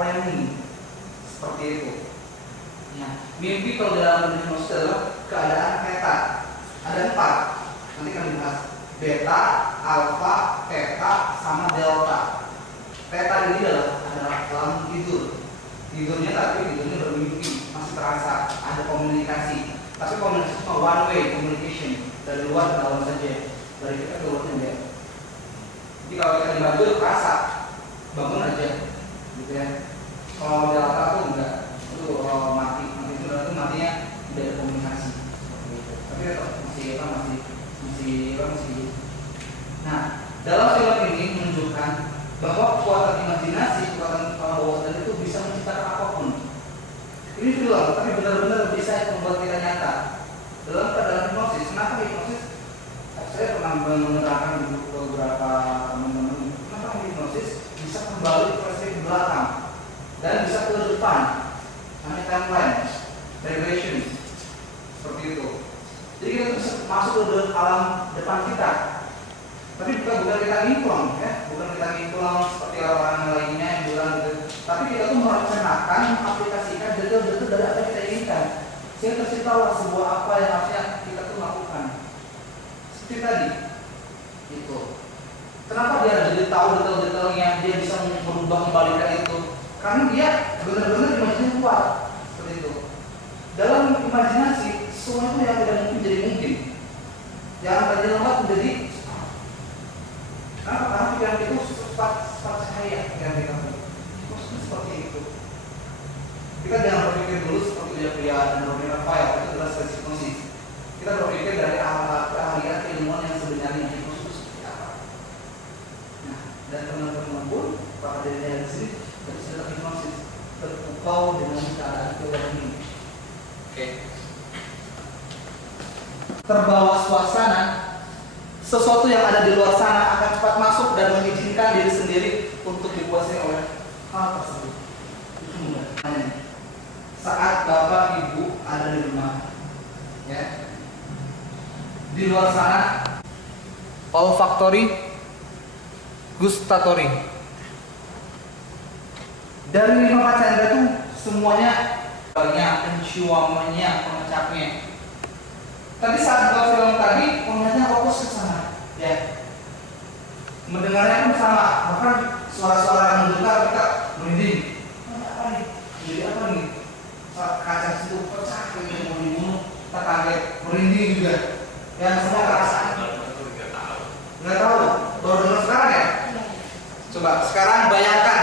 planning seperti itu. Ya, mimpi kalau dalam hipnosis adalah keadaan theta. Ada 4. Nanti kami bahas beta, alpha, theta, sama delta. Theta ini adalah dalam tidur. Tidurnya tapi tidurnya bermimpi, masih terasa ada komunikasi. Tapi komunikasi cuma one way communication, dari luar ke dalam saja, dari kita ke luar saja. Jadi kalau kita dibantu terasa, bangun aja, gitu ya. Kalau delta tuh enggak, itu mati itu berarti matinya tidak ada komunikasi. Tapi tetap masih. Nah, dalam film ini menunjukkan bahwa kekuatan imajinasi, kekuatan bawah sadar itu bisa menciptakan apapun. Ini film, tapi benar-benar bisa membuat kita nyata. Dalam keadaan hipnosis, kenapa hipnosis? Saya pernah menerangkan di beberapa teman-teman, kenapa hipnosis bisa kembali ke belakang dan bisa ke depan, namanya timeline, regression, seperti itu. Jadi kita bisa masuk ke alam depan kita. Tapi bukan kita ngimplang, ya, bukan kita ngimplang seperti orang lainnya yang bilang gitu. Tapi kita tuh melaksanakan, aplikasikan detail-detail dari apa yang kita inginkan. Sehingga terciptalah sebuah apa yang harusnya kita tuh lakukan. Seperti tadi, itu. Kenapa dia jadi tahu detail-detailnya, dia bisa merubah kembalikan itu? Karena dia benar-benar imajinasi kuat, seperti itu. Dalam imajinasi, semua itu yang tidak mungkin jadi mungkin. Yang tadi lembat menjadi karena pikiran itu cepat cahaya pikiran kita. Maksudnya seperti itu. Kita jangan berpikir dulu seperti dia dan Rafael, itu adalah strategi hipnosis. Kita berpikir dari keahlian keilmuan yang sebenarnya hipnosis itu seperti apa. Nah, dan teman-teman pun para dari sini sudah hipnosis terpukau dengan keadaan keluar ini. Oke. Terbawa suasana, sesuatu yang ada di luar sana akan cepat masuk dan mengizinkan diri sendiri untuk dikuasai oleh hal tersebut. Itu mudah. Saat bapak ibu ada di rumah, ya, di luar sana, olfactory, gustatory. Dari 5 panca itu semuanya banyak penciumannya, pengecapnya. Tadi saat buka film tadi, penglihatannya fokus ke sana, ya. Mendengarnya pun sama, bahkan suara-suara yang mendengar kita merinding. Apa nih? Jadi apa nih? Saat kaca itu pecah, kayak mau dibunuh, kita kaget, merinding juga. Yang semua perasaan. Nggak tahu, baru dengar sekarang ya? Coba sekarang bayangkan,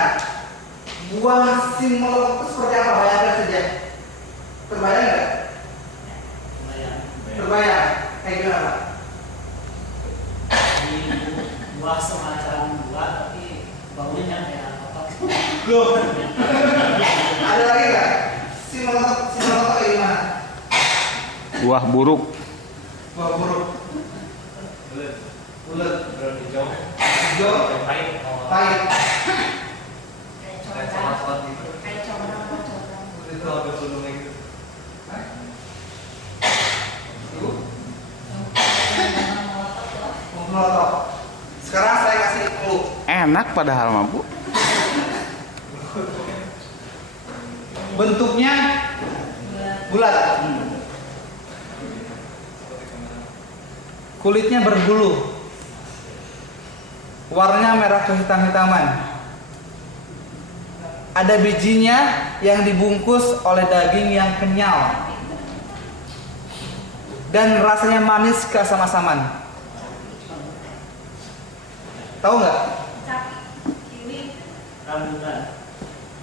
buang simbol itu seperti apa? Bayangkan saja. Terbayang nggak? Terbayang, kayak gimana? Buah semacam buah tapi baunya kayak apa? Loh, ada lagi nggak? Simbol kayak gimana? Buah buruk. Buah buruk. Bulat. Hijau. Pahit. Kayak coklat gitu. Kayak coklat. Itu ada sulungnya gitu. Molotov. Sekarang saya kasih clue. Enak padahal mah, Bu. Bentuknya bulat. Kulitnya berbulu. Warnanya merah kehitam-hitaman. Ada bijinya yang dibungkus oleh daging yang kenyal. Dan rasanya manis keasam-asaman. Tahu nggak?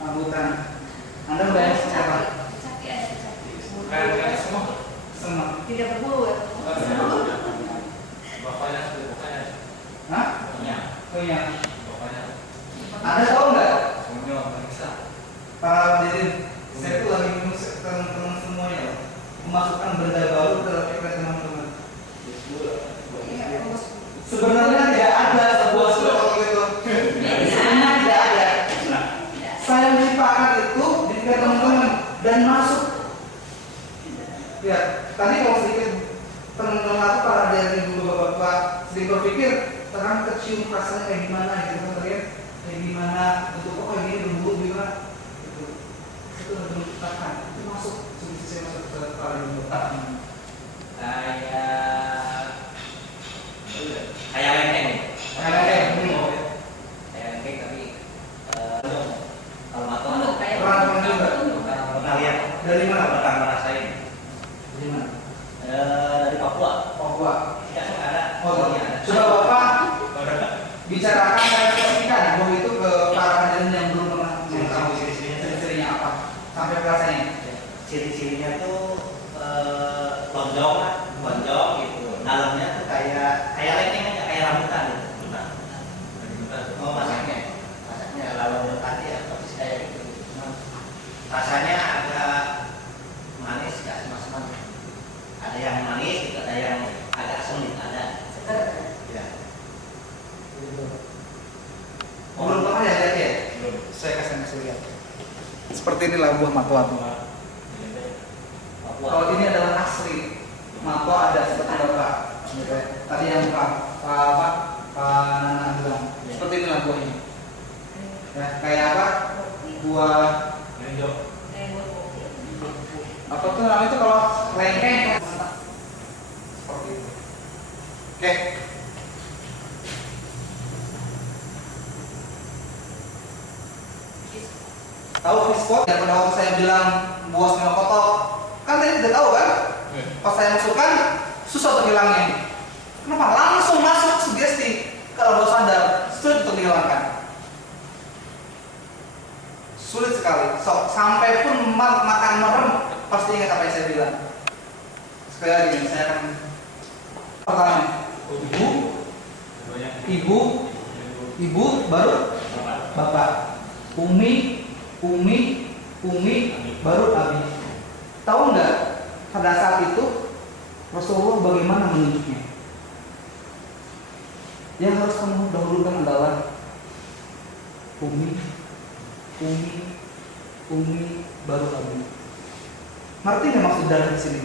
Rambutan. Anda bayang siapa? Kayak semua. Senang. Tidak berbulu ya? Bapaknya. Hah? Iya. Punya. Bapaknya. Anda tahu nggak? Punya periksa. Para hadirin, saya tuh lagi mengusik teman-teman semuanya loh. Memasukkan benda baru dalam pikiran teman-teman. Sebenarnya tidak ada sebuah sesuatu itu. Sebenarnya tidak ada. Saya menciptakan itu di pikiran teman-teman dan masuk. Lihat, tadi kalau sedikit teman-teman aku para hadirin dulu bapak-bapak sedikit berpikir tentang kecium rasanya kayak gimana gitu kan, kayak gimana untuk kayak gini berburu gimana. kasih lihat. Seperti inilah buah matwa tuh. Kalau ini adalah asli matwa ada seperti bapak. Tadi yang Pak Nana bilang. Seperti inilah buahnya. Ya, kayak apa? Buah apa tuh namanya itu kalau lengkeng seperti itu. Oke. Tahu fish ya, pada waktu saya bilang buah smell kotor, kan tadi tidak tahu kan? Pas saya masukkan susah untuk hilangnya. Kenapa? Langsung masuk sugesti kalau baru sadar sulit untuk dihilangkan. Sulit sekali. Sampai pun makan merem pasti ingat apa yang saya bilang. Sekali lagi saya akan pertama ibu baru bapak, umi baru abi. Tahu nggak pada saat itu Rasulullah bagaimana menunjuknya? Yang harus kamu dahulukan adalah umi baru abi. Ngerti nggak maksud dari sini?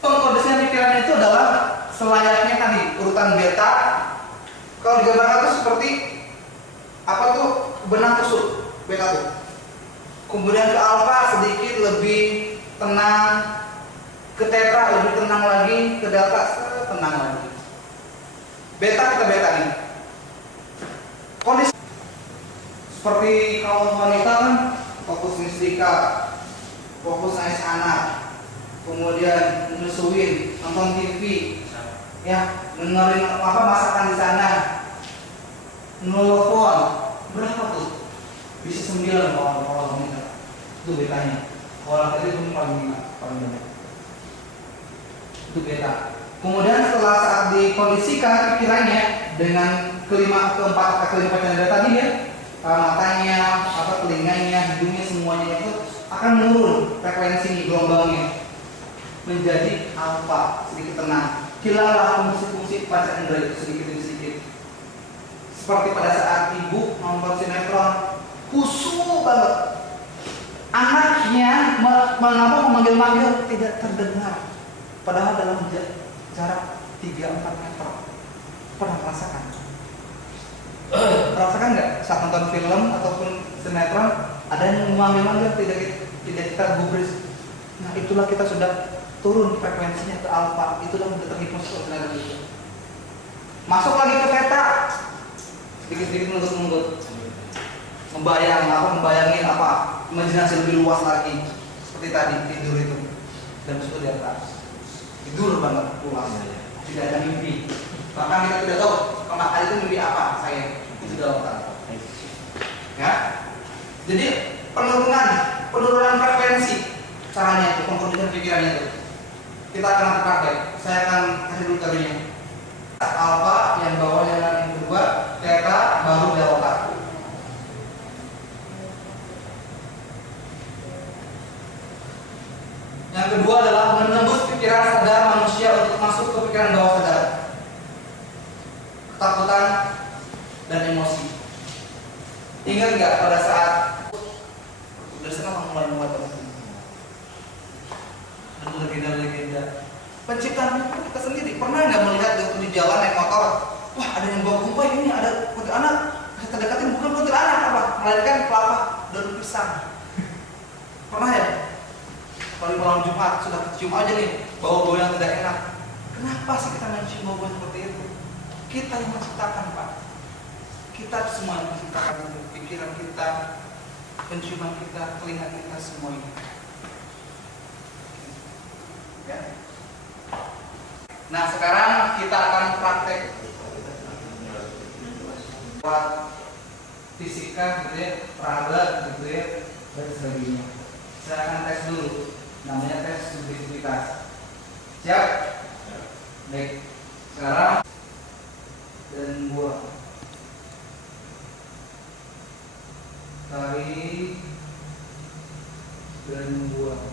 Pengkodesnya pikirannya itu adalah selayaknya tadi urutan beta. Kalau digambarkan itu seperti apa tuh, benang kusut beta tuh. Kemudian ke alfa sedikit lebih tenang, ke tetra lebih tenang lagi, ke delta tenang lagi. Beta kita beta nih. Kondisi seperti kalau wanita kan fokus nisdika, fokus ais anak, kemudian menyusuin, nonton TV, ya dengerin apa masakan di sana, nelfon berapa tuh? Bisa 9 kalau wanita. Itu betanya. Kalau tadi itu paling banyak. Itu beta. Kemudian setelah saat dikondisikan pikirannya dengan keempat yang tadi ya, matanya, telinganya, hidungnya semuanya itu akan menurun frekuensi gelombangnya menjadi alfa, sedikit tenang. Hilanglah fungsi-fungsi panca indera itu sedikit demi sedikit. Seperti pada saat ibu nonton sinetron, khusyuk banget. Anaknya memanggil-manggil tidak terdengar. Padahal dalam jarak 3-4 meter. Pernah merasakan? Merasakan nggak saat nonton film ataupun sinetron ada yang memanggil-manggil tidak kita gubris? Nah itulah kita sudah turun frekuensinya ke alfa. Itulah sudah terhipnosis oleh tenaga itu. Masuk lagi ke theta, sedikit-sedikit menurut membayangin imajinasi lebih luas lagi seperti tadi tidur itu dan masuk di atas. Tidur banget pulas, tidak ada mimpi. Bahkan kita tidak tahu kemarin itu mimpi apa saya. Itu sudah tahu. Ya. Jadi penurunan frekuensi caranya itu, pengkondisian pikirannya itu. Kita akan pakai. Saya akan kasih dulu teorinya. Alfa yang bawahnya yang kedua, theta baru delta. Yang kedua adalah menembus pikiran sadar manusia untuk masuk ke pikiran bawah sadar. Ketakutan dan emosi. Ingat nggak pada saat udah sekarang mulai ada legenda penciptaan kita sendiri. Pernah nggak melihat waktu di jalan naik motor, wah ada yang bawa kumpai, ini ada kuntilanak, kita dekatin, bukan kuntilanak apa, melainkan kelapa daun pisang. Pernah ya? Kalau malam Jumat sudah kecium aja nih bau-bau yang tidak enak. Kenapa sih kita mencium bau-bau seperti itu? Kita yang menciptakan, Pak. Kita semua yang menciptakan itu. Pikiran kita, penciuman kita, telinga kita, semua ini. Ya. Nah sekarang kita akan praktek buat fisika gitu ya, peraga gitu ya, dan sebagainya. Saya akan tes dulu, namanya tes subjektivitas. Siap? Baik. Sekarang dan buang. Tarik dan buang.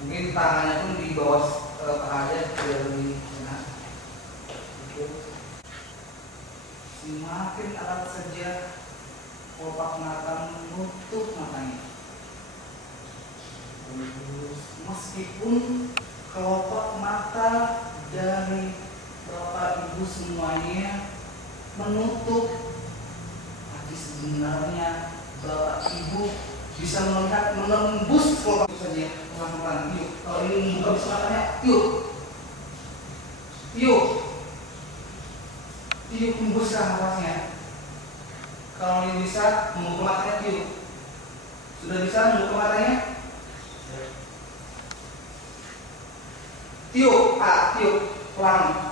Mungkin tangannya pun di bawah paha aja biar lebih enak. Itu. Simak. semakin erat saja kelopak mata menutup matanya. Meskipun kelopak mata dari Bapak Ibu semuanya menutup, tapi sebenarnya Bapak Ibu bisa melihat menembus kelopak itu saja pelan-pelan. Yuk, kalau ini membuka bisa matanya, yuk, yuk, yuk tembuskan nafasnya. Kalau ini bisa membuka matanya, yuk. Sudah bisa membuka matanya? Tiup, tiup, pelan.